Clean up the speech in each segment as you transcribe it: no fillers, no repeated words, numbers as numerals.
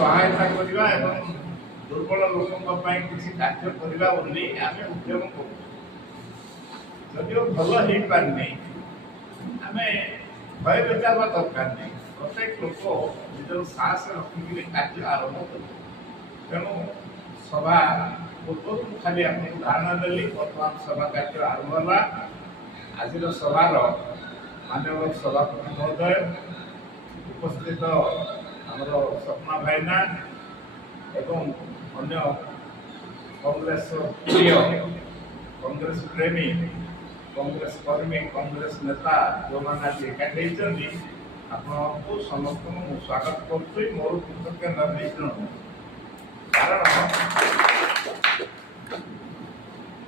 ସହାୟତା କରିବା ଏବଂ ଦୁର୍ବଳ ଲୋକଙ୍କ ପାଇଁ କିଛି କାର୍ଯ୍ୟ କରିବା ବୋଲି ଆମେ ଉଦ୍ୟମ କରୁଛୁ। ଯଦିଓ ଭଲ ହେଇପାରିନି, ଆମେ ଭୟଭୀତ ହେବା ଦରକାର ନାହିଁ। ପ୍ରତ୍ୟେକ ଲୋକ ନିଜର ସାହସ ରଖିକିରି କାର୍ଯ୍ୟ ଆରମ୍ଭ କରିବେ। ତେଣୁ ସଭା ପୂର୍ବରୁ ମୁଁ ଖାଲି ଆପଣଙ୍କୁ ଧାରଣା ଦେଲି। ବର୍ତ୍ତମାନ ସଭା କାର୍ଯ୍ୟ ଆରମ୍ଭ ହେଲା। ଆଜିର ସଭାର ମାନ୍ୟବର ସଭାପତି ମହୋଦୟ, ଉପସ୍ଥିତ ଆମର ସ୍ୱପ୍ନା ଭାଇନା ଏବଂ ଅନ୍ୟ କଂଗ୍ରେସ ପ୍ରିୟ, କଂଗ୍ରେସ ପ୍ରେମୀ, କଂଗ୍ରେସ କର୍ମୀ, କଂଗ୍ରେସ ନେତା ଯେଉଁମାନେ ଆଜି ଏକାଠି ହେଇଛନ୍ତି, ଆପଣଙ୍କୁ ସମସ୍ତଙ୍କୁ ମୁଁ ସ୍ୱାଗତ କରୁଛି। ମୋର କୃତଜ୍ଞତା ଜଣାଉଛି। କାରଣ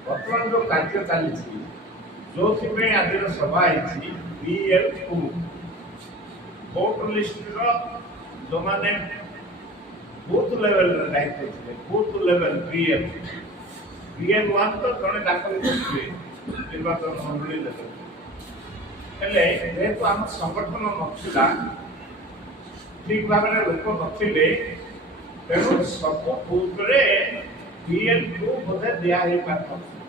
ବର୍ତ୍ତମାନ ଯେଉଁ କାର୍ଯ୍ୟ ଚାଲିଛି, ଯେଉଁଥିପାଇଁ ଆଜିର ସଭା ହେଇଛି, BL2 ଭୋଟ ଲିଷ୍ଟର ଯେଉଁମାନେ ବୁଥ ଲେଭେଲରେ ଦାୟିତ୍ୱ ଥିଲେ, ବୁଥ ଲେଭେଲ BL1 ତ ଜଣେ ଦାଖଲ କରିଥିଲେ ନିର୍ବାଚନ ମଣ୍ଡଳୀ ଲେଭେଲ। ହେଲେ ଯେହେତୁ ଆମ ସଂଗଠନ ନଥିଲା, ଠିକ ଭାବରେ ଲୋକ ନଥିଲେ, ତେଣୁ ସବୁ ବୁଥରେ BL2 ବୋଧେ ଦିଆ ହେଇପାରିନଥିଲା।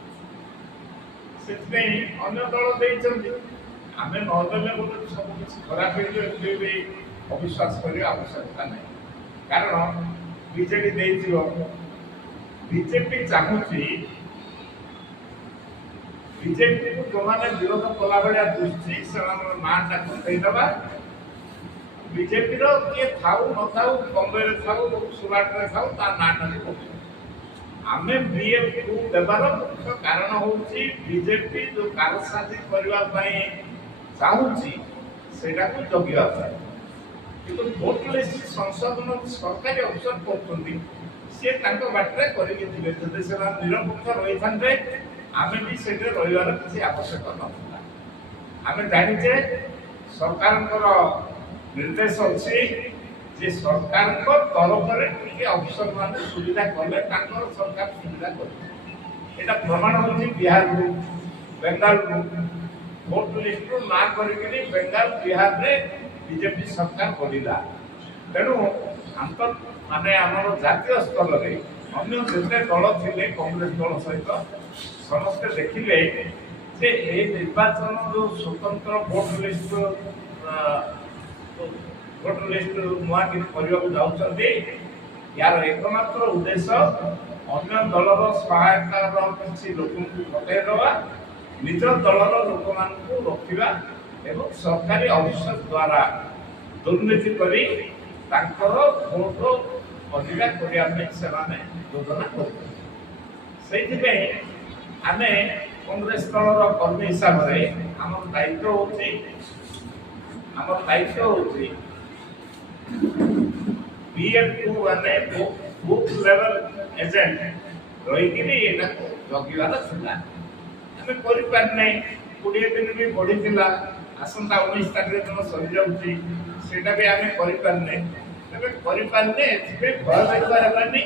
ସେଥିପାଇଁ ଅନ୍ୟ ଦଳ ଦେଇଛନ୍ତି। ଆମେ ନଦେଲେ ବୋଧେ ସବୁ କିଛି ଖରାପ ହେଇଯିବ, ଏମିତି ଅବିଶ୍ୱାସ କରିବା ଆବଶ୍ୟକତା ନାହିଁ। କାରଣ ବିଜେଡି ଦେଇଥିବ, ବିଜେପି ଚାହୁଁଛି ବିଜେପିକୁ ଯେଉଁମାନେ ବିରୋଧ କଲା ଭଳିଆ ଦୃଷ୍ଟି ସେମାନଙ୍କ ନାଁଟା କଟେଇଦେବା। ବିଜେପିର କିଏ ଥାଉ ନଥାଉ, ବମ୍ବେରେ ଥାଉ, ସୁରାଟରେ ଥାଉ, ତା ନାଁଟାକୁ ପକେଇବା। ଆମେ BL2 ଦେବାର ମୁଖ୍ୟ କାରଣ ହେଉଛି ବିଜେପି ଯେଉଁ କାରସାଜି କରିବା ପାଇଁ ଚାହୁଁଛି ସେଇଟାକୁ ଜଗିବା ପାଇଁ। କିନ୍ତୁ ଭୋଟ ଲିଷ୍ଟ ସଂଶୋଧନ ସରକାରୀ ଅଫିସର କରୁଛନ୍ତି, ସିଏ ତାଙ୍କ ବାଟରେ କରିକି ଯିବେ। ଯଦି ସେମାନେ ନିରପେକ୍ଷ ରହିଥାନ୍ତେ, ଆମେ ବି ସେଠି ରହିବାର କିଛି ଆବଶ୍ୟକ ନଥିଲା। ଆମେ ଜାଣିଛେ ସରକାରଙ୍କର ନିର୍ଦ୍ଦେଶ ଅଛି ଯେ ସରକାରଙ୍କ ତରଫରେ ଟିକେ ଅଫିସରମାନେ ସୁବିଧା କଲେ ତାଙ୍କର ସରକାର ସୁବିଧା କରିବେ। ଏଇଟା ପ୍ରମାଣ ହେଉଛି ବିହାରରୁ, ବେଙ୍ଗାଲୁରୁ ଭୋଟ ଲିଷ୍ଟରୁ ନାଁ କରିକିରି ବେଙ୍ଗାଲ, ବିହାରରେ ବିଜେପି ସରକାର ବଢ଼ିଲା। ତେଣୁ ଆମର ଜାତୀୟ ସ୍ତରରେ ଅନ୍ୟ ଯେତେ ଦଳ ଥିଲେ କଂଗ୍ରେସ ଦଳ ସହିତ ସମସ୍ତେ ଦେଖିଲେ ଯେ ଏ ନିର୍ବାଚନ ଯେଉଁ ସ୍ୱତନ୍ତ୍ର ଭୋଟ ଲିଷ୍ଟ ନୂଆ କିଛି କରିବାକୁ ଯାଉଛନ୍ତି, ୟାର ଏକମାତ୍ର ଉଦ୍ଦେଶ୍ୟ ଅନ୍ୟ ଦଳର ସହାୟତାର କିଛି ଲୋକଙ୍କୁ ହଟେଇଦେବା, ନିଜ ଦଳର ଲୋକମାନଙ୍କୁ ରଖିବା ଏବଂ ସରକାରୀ ଅଫିସର ଦ୍ୱାରା ଦୁର୍ନୀତି କରି ତାଙ୍କର ଭୋଟ ଅଧିକା କରିବା ପାଇଁ ସେମାନେ ଯୋଜନା କରୁଛନ୍ତି। ସେଇଥିପାଇଁ ଆମେ କଂଗ୍ରେସ ଦଳର କର୍ମୀ ହିସାବରେ ଆମର ଦାୟିତ୍ୱ ହେଉଛି BL2 ମାନେ ବୁଥ ଲେଭେଲ ଏଜେଣ୍ଟ ରହିକିରି ଏଟାକୁ ଜଗିବାର ଥିଲା। ଆମେ କରିପାରିନାହିଁ। 20 ଦିନ ବି ବଢ଼ିଥିଲା, ଆସନ୍ତା 19 ତାରିଖ ଦିନ ସରିଯାଉଛି, ସେଇଟା ବି ଆମେ କରିପାରିନେ। ତେବେ କରିପାରିଲେ ଏଥିପାଇଁ ଭୟ ହେବାନି।